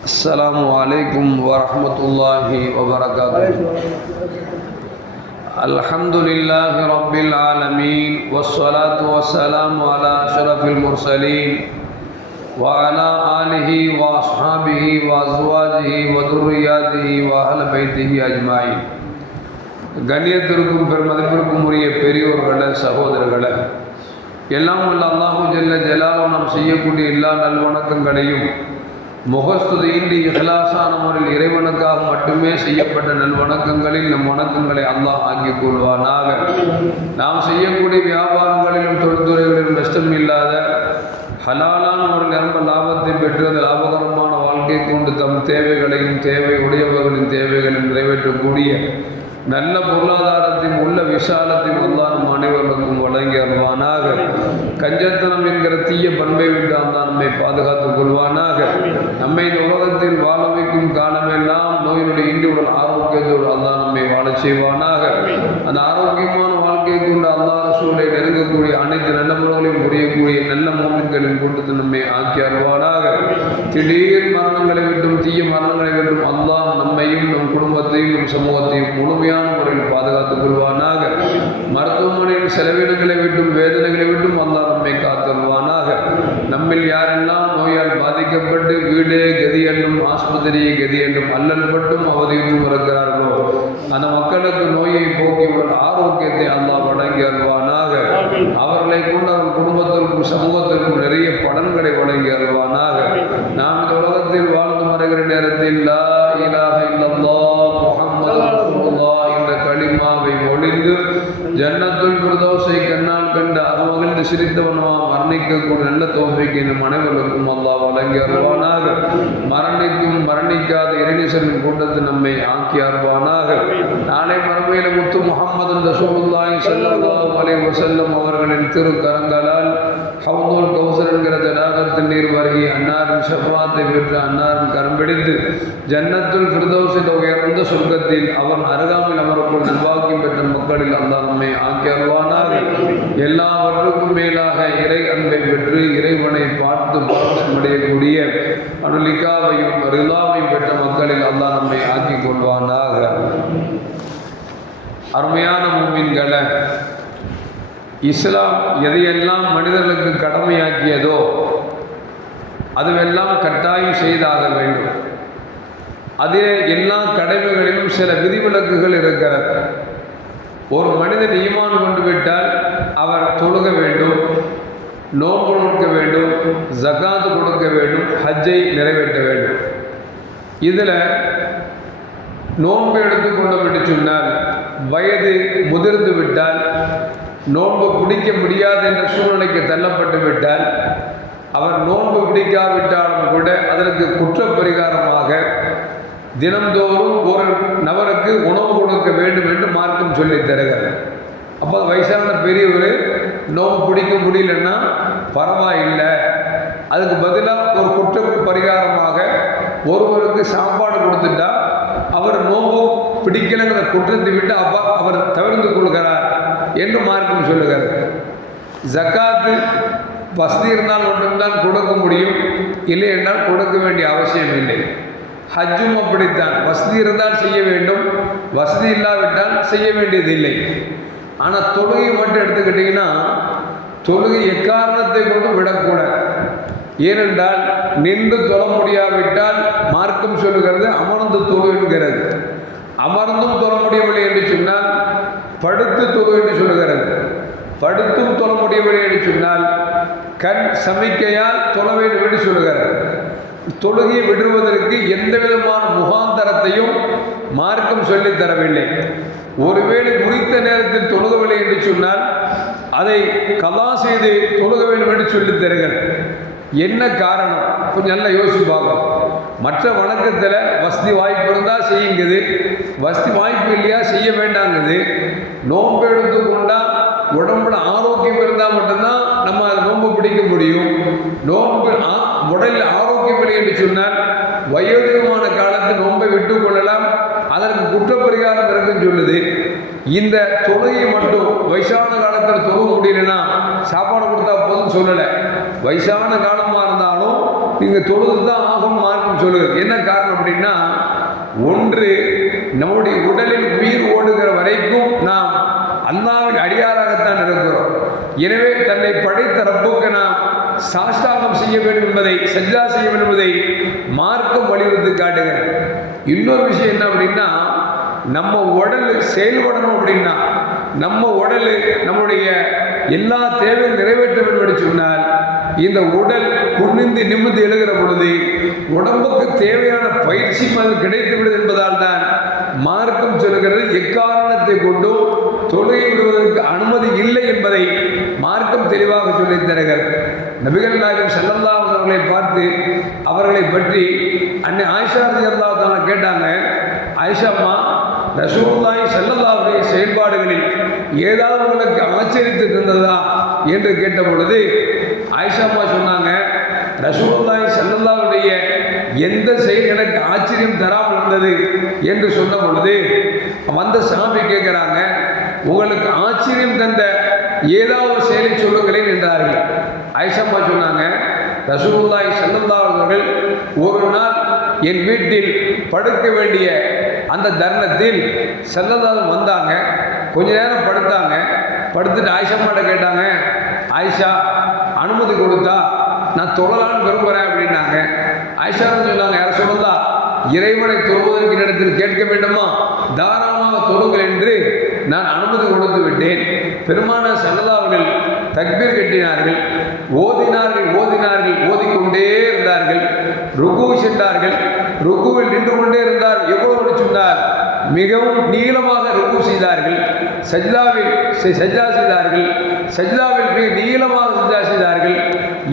السلام عليكم ورحمة الله وبركاته الحمد لله رب العالمين والصلاة والسلام على أشرف المرسلين وعلى آله وأصحابه وأزواجه وذرياته وأهل بيته أجمعين கண்ணியத்திற்கும் பெருமதிப்பிற்கும் உரிய பெரியோர்களே சகோதரர்களே எல்லாம் உள்ள அல்லாஹு ஜல்ல ஜலாலும் நாம் செய்யக்கூடிய எல்லா நல்வணக்கங்களையும் முகஸ்துதியின்றி இஹ்லாசான முறையில் இறைவனுக்காக மட்டுமே செய்யப்பட்ட நல்வணக்கங்களில் நம் வணக்கங்களை அல்லாஹ் ஆக்கிக் கொள்வானாக. நாம் செய்யக்கூடிய வியாபாரங்களிலும் தொழில்துறைகளிலும் நஷ்டம் இல்லாத ஹலாலான ஒரு நிரம்ப லாபத்தை பெற்று அந்த லாபகரமான வாழ்க்கை கொண்டு தம் தேவைகளையும் தேவை உடையவர்களின் தேவைகளையும் நிறைவேற்றக்கூடிய நல்ல பொருளாதாரத்தையும் உள்ள விசாலத்தையும் அல்லாஹ் நம் அனைவர்களுக்கும் வழங்கி அருள்வானாக. கஞ்சத்தனம் என்கிற தீய பண்பை விட்டு அல்லாஹ் நம்மை பாதுகாத்துக் கொள்வானாக. நம்மை இந்த உலகத்தில் வாழ வைக்கும் காலமெல்லாம் நோயினுடைய இன்று உடல் ஆரோக்கியத்தோடு அல்லாஹ் நம்மை வாழ செய்வானாக. அந்த ஆரோக்கியமான வாழ்க்கையை கொண்டு அல்லாஹ் ரசூலை நெருங்கக்கூடிய அனைத்து நல்ல முறைகளையும் புரியக்கூடிய நல்ல மோமின்களின் கூட்டத்தை நம்மை ஆக்கி அருள்வானாக திடீர் மரணங்களை விட்டும் தீய மரணங்களை விட்டும் அல்லாஹ் நம்மையும் நம் குடும்பத்தையும் நம் சமூகத்தையும் முழுமையான முறையில் பாதுகாத்துக் கொள்வானாக. மருத்துவமனையின் செலவினங்களை விட்டும் வேதனைகளை விட்டும் அல்லாஹ் நம்மை காத்தருவானாக நம்மில் யாரெல்லாம் நோயால் பாதிக்கப்பட்டு வீடு கதி என்றும் ஆஸ்பத்திரி கதி என்றும் அல்லல் மட்டும் அவதியிட்டும் இருக்கிறார்களோ அந்த மக்களுக்கு நோயை போக்கி உள்ள ஆரோக்கியத்தை அல்லாஹ் வழங்கி அருள்வானாக. அவர்களை கொண்டு அவர் குடும்பத்திற்கும் சமூகத்திற்கும் நிறைய பலன்களை வழங்கி அருள்வானாக. நாம் இந்த உலகத்தில் வாழ்ந்து வருகிற நேரத்தில் லா இலாஹ இல்லல்லாஹ் ஜன்னத்துல் பிரதோஷை கண்ணால் கண்டு அகமகிழ்ந்து சிரித்தவன் மரணிக்கக்கூடிய நல்ல தோஃபைக்கு நம் அனைவருக்கும் அல்லாஹ் வழங்கி அருவானாக மரணிக்கும் மரணிக்காத இறைநீசரின் கூட்டத்தை நம்மை ஆக்கி அருவானாக நாளை மறுமையில முத்து முகமது ரசூலுல்லாஹி ஸல்லல்லாஹு அலைஹி வஸல்லம் அவர்களின் திருக்கரங்களால் ஹவுதுல் கௌசர் என்கிற ஜனாகத்தின் நீர் வருகி அன்னாரின் ஷஃபாத்தை பெற்று அன்னாரின் கரம் பிடித்து ஜன்னத்துல் ஃபிர்தௌஸில் உயர்ந்த சொர்க்கத்தில் அவன் அருகாமல் அமரக்கூடிய நல்வாக்கியம் பெற்ற மக்களில் அந்த நம்மை ஆக்கி எல்லாவற்றுக்கும் மேலாக இறை அன்பை பெற்று இறைவனை பார்த்து பாவம் அடையக்கூடிய அனுலிக்காவையும் ரிலாவையும் பெற்ற மக்களில் அல்லா நம்மை ஆக்கி கொள்வானாக. அருமையான மூமின்களை இஸ்லாம் எதையெல்லாம் மனிதர்களுக்கு கடமையாக்கியதோ அதுவெல்லாம் கட்டாயம் செய்தாக வேண்டும். அதிலே எல்லா கடமைகளிலும் சில விதிவிலக்குகள் இருக்கிறது. ஒரு மனிதன் ஈமான் கொண்டு விட்டால் அவர் தொழுக வேண்டும் நோன்பு கொடுக்க வேண்டும் ஜகாத் கொடுக்க வேண்டும் ஹஜ்ஜை நிறைவேற்ற வேண்டும். இதில் நோன்பு எடுத்துக்கொண்டோம் என்று சொன்னால் வயது முதிர்ந்து விட்டால் நோன்பு பிடிக்க முடியாது என்ற சூழ்நிலைக்கு தள்ளப்பட்டு விட்டால் அவர் நோன்பு பிடிக்காவிட்டாலும் கூட அதற்கு குற்ற பரிகாரமாக தினந்தோறும் ஒரு நபருக்கு உணவு கொடுக்க வேண்டும் என்று மார்க்கம் சொல்லி தருகிறது. அப்போ வயசான பெரியவர் நோவு பிடிக்க முடியலன்னா பரவாயில்லை. அதுக்கு பதிலாக ஒரு குற்ற பரிகாரமாக ஒருவருக்கு சாப்பாடு கொடுத்துட்டா அவர் நோவு பிடிக்கலைங்கிற குற்றத்தை விட்டு அப்பா அவர் தவிர்த்து கொள்கிறார் என்று மார்க்கம் சொல்லுகிறது. ஜக்காத்து வசதி இருந்தால் மட்டும்தான் கொடுக்க முடியும் இல்லை என்றால் கொடுக்க வேண்டிய அவசியம் இல்லை. ஹஜ்ஜும் அப்படித்தான். வசதி இருந்தால் செய்ய வேண்டும். வசதி இல்லாவிட்டால் செய்ய வேண்டியதில்லை. ஆனால் தொழுகை மட்டும் எடுத்துக்கிட்டிங்கன்னா தொழுகை எக்காரணத்தை கொண்டு விடக்கூடாது. ஏனென்றால் நின்று தொழ முடியாவிட்டால் மார்க்கம் சொல்லுகிறது அமர்ந்து தொழு என்கிறது. அமர்ந்தும் தொழ முடியவில்லை என்று சொன்னால் படுத்து தொழு என்று சொல்லுகிறது. படுத்தும் தொழ முடியவில்லை என்று சொன்னால் கண் சமிக்கையால் தொழ வேண்டும் என்று சொல்லுகிறது. தொழுகையை விடுவதற்கு எந்த விதமான முகாந்தரத்தையும் மார்க்கம் சொல்லித் தரவில்லை. ஒருவேளை குறித்த நேரத்தில் தொழுகவில்லை என்று சொன்னால் அதை கலா செய்து தொழுக வேண்டும் என்று சொல்லி தருகிறது என்ன காரணம்? கொஞ்சம் நல்லா யோசிச்சு பார்க்கணும். மற்ற வணக்கத்தில் வசதி வாய்ப்பு இருந்தால் செய்யுங்குது. வசதி வாய்ப்பு இல்லையா செய்ய வேண்டாங்குது. நோன்பு எடுத்துக்கொண்டா உடம்புல ஆரோக்கியம் இருந்தால் மட்டும்தான் நம்ம அதை நோன்பு பிடிக்க முடியும். நோன்பு ஆ- உடலில் ஆரோக்கியம் இல்லை என்று சொன்னால் வயோதிகமான காலத்து நோன்பை விட்டுக்கொள்ளலாம் அதற்கு குற்றப்பரிகாரம் இருக்குன்னு சொல்லுது. இந்த தொழுகை மட்டும் வயசான காலத்தில் தொழுக முடியலன்னா சாப்பாடு கொடுத்தா போதும் சொல்லலை. வயசான காலமாக இருந்தாலும் நீங்கள் தொழுது தான் ஆகும் மார்க்கம் சொல்லுகிறது என்ன காரணம் அப்படின்னா ஒன்று நம்முடைய உடலில் உயிர் ஓடுகிற வரைக்கும் நாம் அல்லாவின் அடியாராகத்தான் இருக்கிறோம். எனவே தன்னை படைத்த ரப்புக்கு நாம் சாஷ்டாங்கம் செய்ய வேண்டும் என்பதை சஜ்ஜா செய்ய வேண்டும் என்பதை மார்க்கம் வலியுறுத்தி காட்டுகிறேன் இன்னொரு விஷயம் என்ன அப்படின்னா நம்ம உடல் செயல்படணும் அப்படின்னா நம்ம உடல் நம்முடைய எல்லா தேவையும் நிறைவேற்ற வேண்டும் என்று சொன்னால் இந்த உடல் குனிந்து நிமிர்ந்து எழுகிற பொழுது உடம்புக்கு தேவையான பயிற்சி அது கிடைத்துவிடுது என்பதால் தான் மார்க்கம் சொல்கிறது எக்காரணத்தை கொண்டும் தொழுகை விடுவதற்கு அனுமதி இல்லை என்பதை மார்க்கம் தெளிவாக சொல்லித் தருகிறது. நபிகள் நாயகம் செல்லல்லா அவர்களை பார்த்து அவர்களை பற்றி அன்னை ஆயிஷா ரதி அல்லா கேட்டாங்க ஆயிஷாம்மா ரசூல்லாய் செல்லல்லாவுடைய செயல்பாடுகளில் ஏதாவது உங்களுக்கு ஆச்சரித்து இருந்ததா என்று கேட்ட பொழுது ஆயிஷாம்மா சொன்னாங்க ரசூல்லாய் செல்லல்லாவுடைய எந்த செயல் எனக்கு ஆச்சரியம் தராமல் இருந்தது? என்று சொன்ன பொழுது வந்த சாமி கேட்குறாங்க உங்களுக்கு ஆச்சரியம் தந்த ஏதாவது செயலை சொல்லுங்களேன் என்றார்கள். ஆயிஷம்மா சொன்னாங்க ரசூல்லாய் ஸல்லல்லாஹு அவர்கள் ஒரு நாள் என் வீட்டில் படுக்க வேண்டிய அந்த தருணத்தில் செல்லல்லாஹு வந்தாங்க. கொஞ்ச நேரம் படுத்தாங்க. படுத்துட்டு ஆயிஷம்மாட்ட கேட்டாங்க ஆயிஷா அனுமதி கொடுத்தா நான் தொழலான்னு விரும்புகிறேன் அப்படின்னாங்க. ஆயிஷா சொன்னாங்க யார சொல்லலா இறைவனை தொழுவதற்கு இடத்தில் கேட்க வேண்டுமா? தாராளமாக தொழுங்கள் என்று நான் அனுமதி கொடுத்து விட்டேன். பெருமான செல்லதா அவர்கள் தக்பீர் கட்டினார்கள். ஓதினார்கள் ஓதினார்கள் ஓதிக்கொண்டே இருந்தார்கள். ருகு சென்றார்கள். ருக்குவில் நின்று கொண்டே இருந்தார். எவ்வளவு சொன்னார் மிகவும் நீளமாக ருக்கு செய்தார்கள். சஜிதாவில் சஜிதா செய்தார்கள். சஜிதாவில் மிக நீளமாக சஜிதா செய்தார்கள்.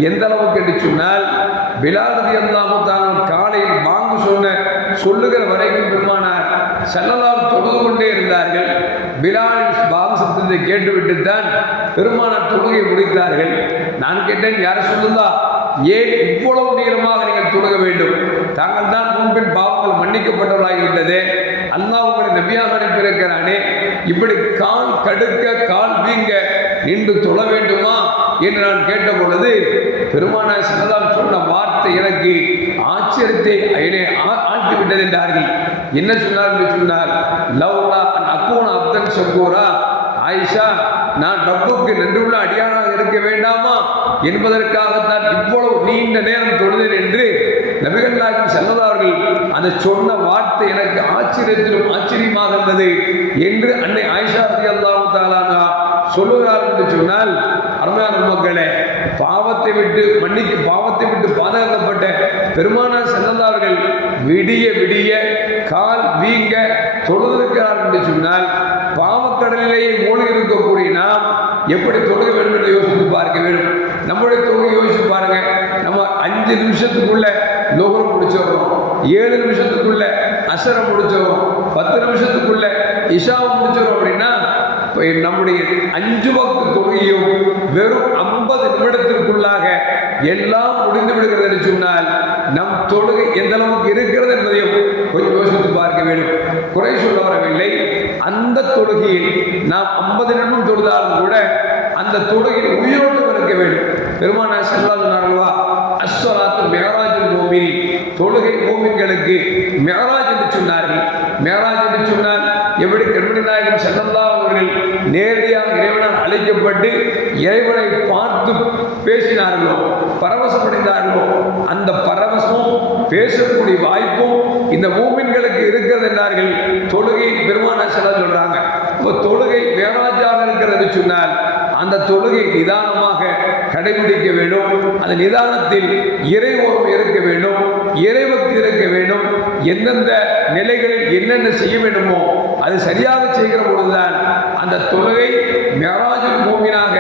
எந்த அளவுக்கு என்று சொன்னால் பிலாரதி அல்லாமல் தான் காலையில் வாங்கு சொன்ன சொல்லுகிற வரைக்கும் பெருமானார் செல்லலாம் தொழுது கொண்டே இருந்தார்கள். பிலாலின் பாங்கு சத்தத்தை கேட்டுவிட்டு தான் பெருமானார் தொழுகை முடித்தார்கள். நான் கேட்டேன் யார் சொல்லுதா? ஏன் இவ்வளவு நீளமாக நீங்கள் தொழுக வேண்டும்? தாங்கள் தான் முன்பின் பாவங்கள் மன்னிக்கப்பட்டவர்களாகிவிட்டதே. அல்லாஹ் உங்களை நபியாக அனுப்பியிருக்கிறானே இப்படி கால் கடுக்க கால் வீங்க நின்று தொழ வேண்டுமா என்று நான் கேட்ட பொழுது பெருமானார் சன்னதாம் சொன்ன வார்த்தை எனக்கு ஆச்சரியத்தை என்னை ஆ- ஆழ்த்தி விட்டது என்றார்கள். என்ன சொன்னார் என்று சொன்னார்? லவ்லா அன் அப்தன் சக்கூரா ஆயிஷா நான் ரப்புக்கு நன்றுள்ள அடியானாக இருக்க வேண்டாமா? என்பதற்காகத்தான் இவ்வளவு நீண்ட நேரம் தொழுதேன் என்று நபிகள் நாயகம் செல்லதார்கள் அந்த சொன்ன வார்த்தை எனக்கு ஆச்சரியத்திலும் ஆச்சரியமாக இருந்தது என்று அன்னை ஆயிஷா ரதி அல்லாஹு தாலானா சொல்லுகிறார் என்று சொன்னால் அருமையான மக்களே பாவத்தை விட்டு மன்னிக்கு பாவத்தை விட்டு பாதுகாக்கப்பட்ட பெருமானார் செல்லந்தார்கள் விடிய விடிய கால் வீங்க தொழுதிருக்கிறார் என்று சொன்னால் ஆழ்கடலிலேயே மூழ்கி இருக்கக்கூடிய நாம் எப்படி தொழுக வேண்டும் என்று யோசித்து பார்க்க வேண்டும். நம்முடைய தொழுகை யோசித்து பாருங்க. நம்ம அஞ்சு நிமிஷத்துக்குள்ள லோகம் முடிச்சிடுறோம். ஏழு நிமிஷத்துக்குள்ள அசரம் முடிச்சிடுறோம். பத்து நிமிஷத்துக்குள்ள இஷாவை முடிச்சிடும் அப்படின்னா நம்முடைய அஞ்சு பக்து தொழுகையும் வெறும் ஐம்பது நிமிடத்திற்குள்ளாக எல்லாம் முடிந்து விடுகிறது என்று சொன்னால் நம் தொழுகை எந்த அளவுக்கு இருக்கிறது என்பதையும் கொஞ்சம் யோசித்து பார்க்க வேண்டும். குறை சொல்ல வரவில்லை. அந்த தொழுகையில் நாம் ஐம்பது நிமிடம் தொழுதாலும் கூட அந்த தொழுகையில் உயிரோட்டம் இருக்க வேண்டும். பெருமான செல்லாதுனார்களா அஸ்வராத்து மேராஜின் மோமினி தொழுகை மோமின்களுக்கு மேராஜ் என்று சொன்னார்கள். மேராஜ் என்று சொன்னால் எப்படி கண்மணி நாயகம் செல்லல்லா அவர்கள் நேரடியாக இறைவனால் அழைக்கப்பட்டு இறைவனை பார்த்து பேசினார்களோ பரவசமடைந்தார்களோ அந்த பரவசமும் பேசக்கூடிய வாய்ப்பும் இந்த மூமின்களுக்கு இருக்கிறது என்றார்கள். தொழுகை பெருமான செல்ல சொல்றாங்க. இப்போ தொழுகை மேராஜாக இருக்கிறது சொன்னால் அந்த தொழுகை நிதானமாக கடைபிடிக்க வேண்டும். அந்த நிதானத்தில் இறை ஓர்மை இருக்க வேண்டும். இறைவக்தி இருக்க வேண்டும். எந்தெந்த நிலைகளில் என்னென்ன செய்ய வேண்டுமோ அது சரியாக செய்கிற பொழுதுதான் அந்த தொழுகை மெராஜின் மூமினாக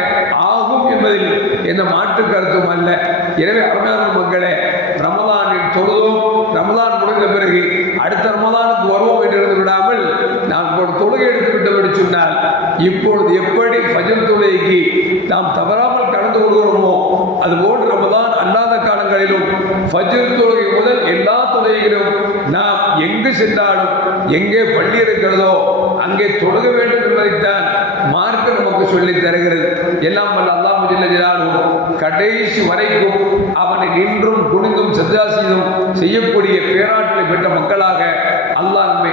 ஆகும் என்பதில் எந்த மாற்று கருத்தும் அல்ல. எனவே அருமையான மக்களே ரமலானில் தொழுதோம். ரமலான் முடிந்த பிறகு அடுத்த ரமலானுக்கு வருவோம் என்று இருந்து விடாமல் நான் ஒரு தொழுகை எடுத்து விட்டபடி சொன்னால் இப்பொழுது எப்படி ஃபஜர் தொழுகைக்கு நாம் தவறாமல் கடந்து கொள்கிறோமோ அதுபோன்று ரமதான் அல்லாத காலங்களிலும் ஃபஜர் தொழுகை முதல் எல்லா தொழுகைகளிலும் நாம் எங்கு சென்றாலும் எங்கே பள்ளி இருக்கிறதோ அங்கே தொழுக வேண்டும் என்பதைத்தான் மார்க்கம் நமக்கு சொல்லித் தருகிறது. எல்லாம் வல்ல அல்லாஹ் ஜல்ல கடைசி வரைக்கும் அவனை நின்றும் குனிந்தும் சஜ்ஜா செய்தும் செய்யக்கூடிய பேராற்றலை பெற்ற மக்களாக அல்லாஹ் நம்மை